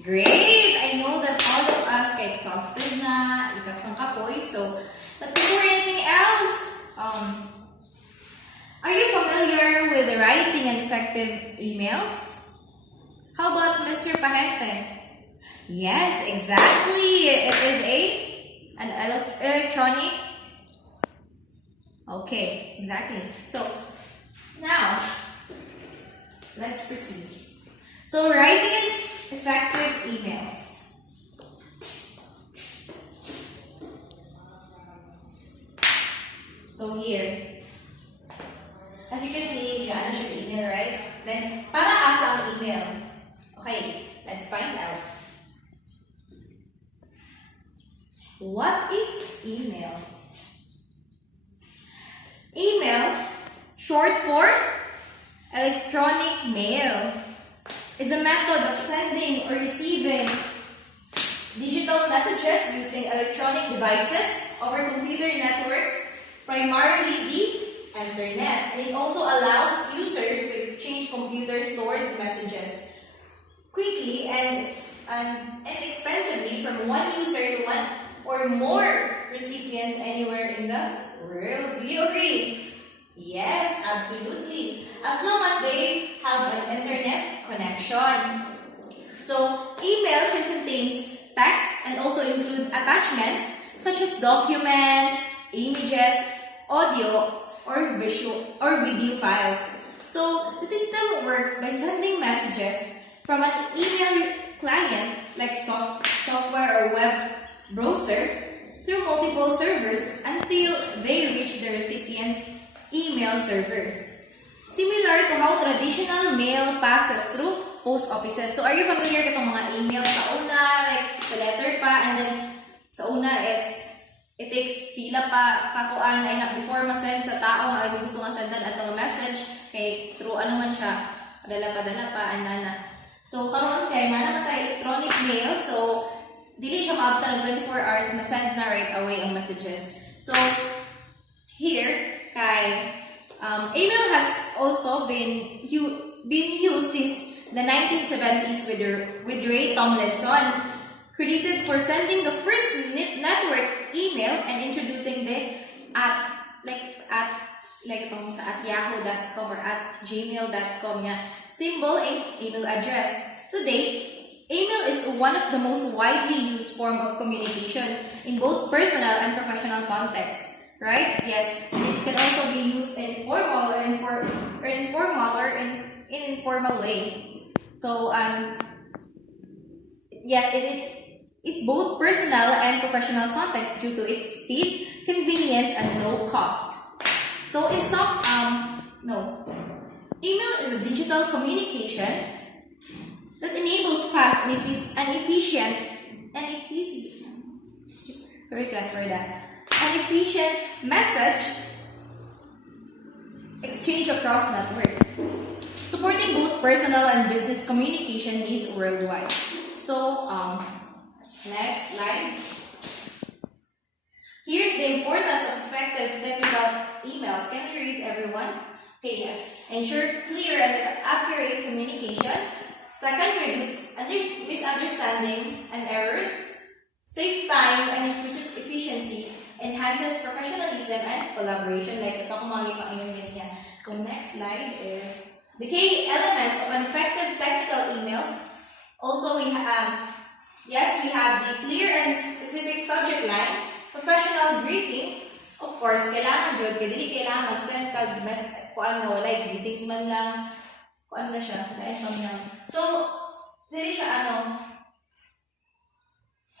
Great! I know that all of us are exhausted na, ikatlong kapoy. So, but before anything else, are you familiar with writing and effective emails? How about Mr. Pajete? Yes, exactly. It is an electronic. Okay, exactly. So, now, let's proceed. So, writing and effective emails. So, here, as you can see, gaano siya email, right? Then, para asa ang email? Okay, let's find out. What is email? Email, short for electronic mail, is a method of sending or receiving digital messages using electronic devices over computer networks, primarily the internet. It also allows users to exchange computer-stored messages quickly and inexpensively from one user to one or more recipients anywhere in the world. Do you agree? Yes, absolutely. As long as they have an internet connection. So, email can contain text and also include attachments such as documents, images, audio, or video files. So, the system works by sending messages from an email client like software or web browser through multiple servers until they reach the recipient's email server. Similar to how traditional mail passes through post offices. So, are you familiar with itong mga email sa una, like the letter pa, and then sa una is it takes pila pa kakuan ay before ma-send sa tao ay gusto nga sendan atong message kay through ano man siya, padala pa anana. So, karon kay na electronic mail, so dili siya maabtan 24 hours, ma-send na right away ang messages. So, here, kay, email has also been used since the 1970s with Ray Tomlinson, credited for sending the first network email and introducing the at yahoo.com or at gmail.com symbol and email address. Today, email is one of the most widely used form of communication in both personal and professional contexts, right? Yes, it can also be used in formal or informal or in informal way. So, yes, it both personal and professional contexts due to its speed, convenience, and low cost. So, in some, email is a digital communication that enables fast and efficient message exchange across network, supporting both personal and business communication needs worldwide. So, next slide. Here's the importance of effective technical emails. Can you read, everyone? Okay, yes. Ensure clear and accurate communication. Second, reduce misunderstandings and errors. Save time and increases efficiency. Enhances professionalism and collaboration. Like ito kumagi pa ngayon ganyan. So next slide is the key elements of an effective technical emails. Also, we have the clear and specific subject line, professional greeting. Of course, kailangan jud kay dili kailangan mag-send kag kuan nga walay greetings man lang. Kuan na siya, lain man lang. So, dili siya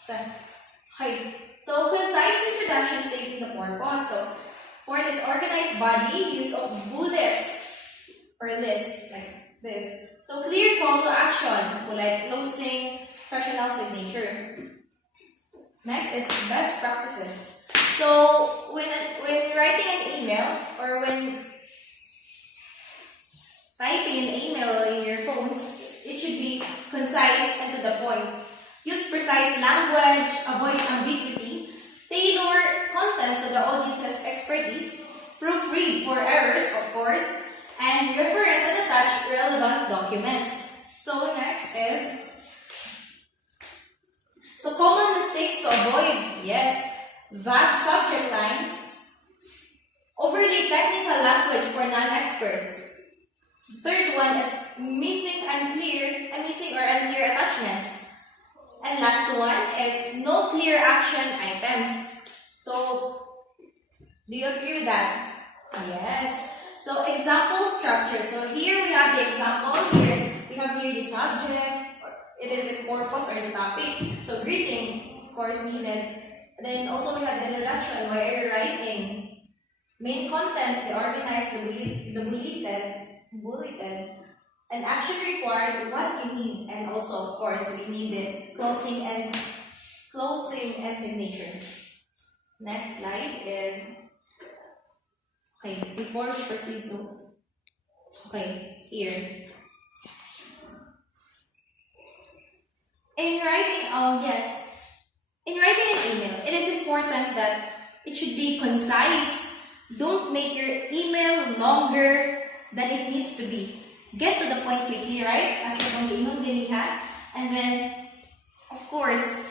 okay. So, concise introduction stating the purpose. So, fourth is organized body, use of bullets or list like this. So, clear call to action, like closing, professional signature. Next is best practices. So, when writing an email or when typing an email in your phones, it should be concise and to the point. Use precise language, avoid ambiguity, tailor content to the audience's expertise, proofread for errors, of course, and reference and attach relevant documents. So next is avoid, yes, vague subject lines, overly technical language for non-experts. Third one is missing or unclear attachments. And last one is no clear action items. So, do you agree with that? Yes. So, example structure. So, here we have the example. We have here the subject. It is the purpose or the topic. So, greeting, of course, needed. Then also we have the introduction. Why are you writing? Main content, the organized, the bulleted. And action required, what you need. And also, of course, we need the closing and signature. Next slide is, okay, before we proceed to, okay, here. In writing an email, it is important that it should be concise. Don't make your email longer than it needs to be. Get to the point quickly, right? As the email dinihan. And then, of course,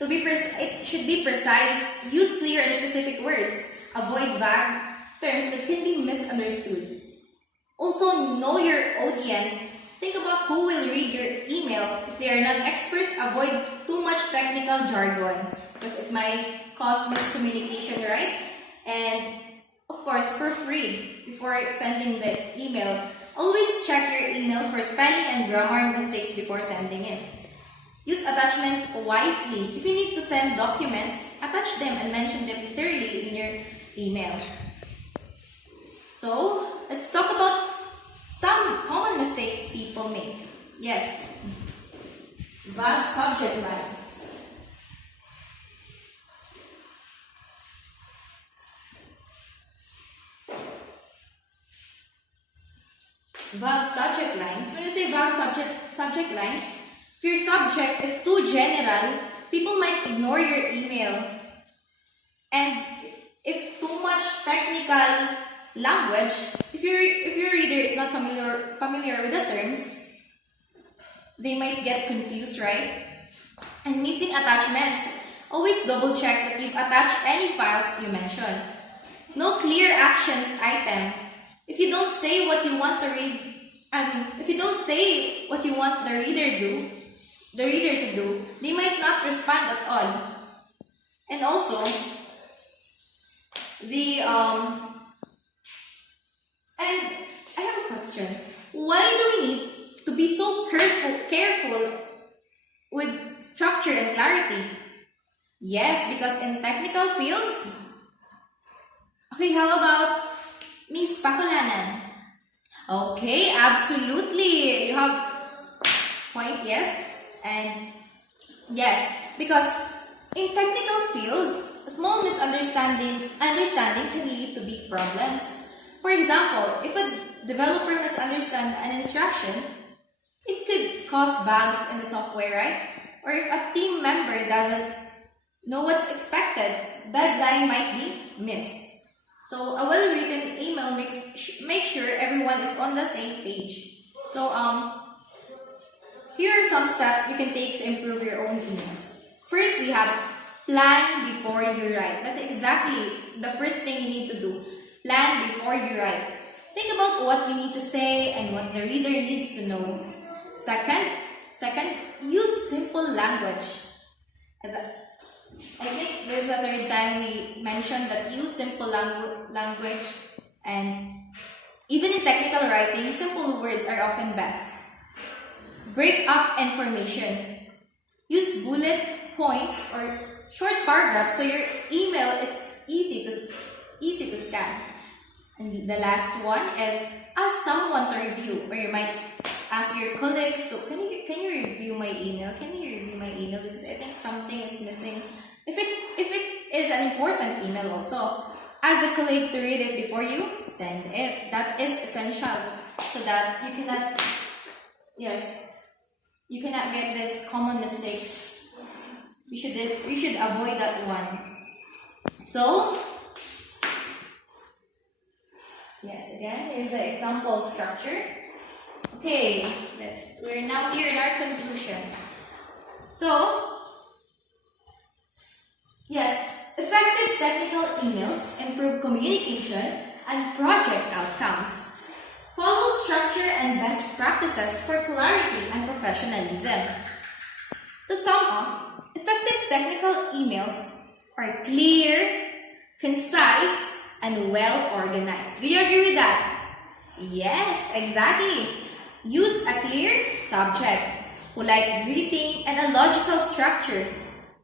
it should be precise. Use clear and specific words. Avoid vague terms that can be misunderstood. Also, know your audience. Think about who will read your email. If they are not experts, avoid too much technical jargon because it might cause miscommunication, right? And of course, proofread before sending the email. Always check your email for spelling and grammar mistakes before sending it. Use attachments wisely. If you need to send documents, attach them and mention them clearly in your email. So, let's talk about some common mistakes people make. Yes, vague subject lines. Vague subject lines. When you say vague subject lines, if your subject is too general, people might ignore your email. And if too much technical language, if your reader is not familiar with the terms, they might get confused, right? And missing attachments. Always double check that you've attached any files you mentioned. No clear actions item. If you don't say what you want if you don't say what you want the reader to do, they might not respond at all. And also, and I have a question. Why do we need to be so careful with structure and clarity? Yes, because in technical fields. Okay, how about Miss Pakulanan? Okay, absolutely. You have point, yes. And yes, because in technical fields, a small understanding can lead to big problems. For example, if a developer misunderstands an instruction, it could cause bugs in the software, right? Or if a team member doesn't know what's expected, deadline might be missed. So a well-written email make sure everyone is on the same page. So here are some steps you can take to improve your own emails. First, we have plan before you write. That's exactly the first thing you need to do. Plan before you write. Think about what you need to say and what the reader needs to know. Second, use simple language. I think there's a third time we mentioned that use simple language, and even in technical writing, simple words are often best. Break up information. Use bullet points or short paragraphs so your email is easy to scan. And the last one is ask someone to review, or you might ask your colleagues to, can you review my email? Can you review my email? Because I think something is missing. If it is an important email also, ask a colleague to read it before you send it. That is essential so that you cannot get these common mistakes. You should avoid that one. So, yes, again, here's the example structure. Okay, we're now here in our conclusion. So, Yes, effective technical emails improve communication and project outcomes. Follow structure and best practices for clarity and professionalism. To sum up, effective technical emails are clear, concise, and well organized. Do you agree with that? Yes, exactly. Use a clear subject, polite greeting, and a logical structure.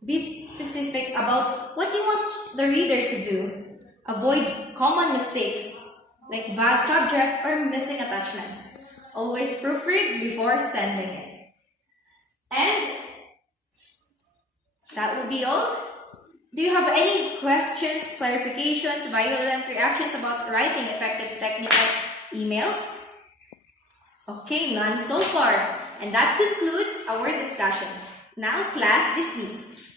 Be specific about what you want the reader to do. Avoid common mistakes like vague subject or missing attachments. Always proofread before sending it. And that would be all. Do you have any questions, clarifications, violent reactions about writing effective technical emails? Okay, none so far. And that concludes our discussion. Now, class dismissed.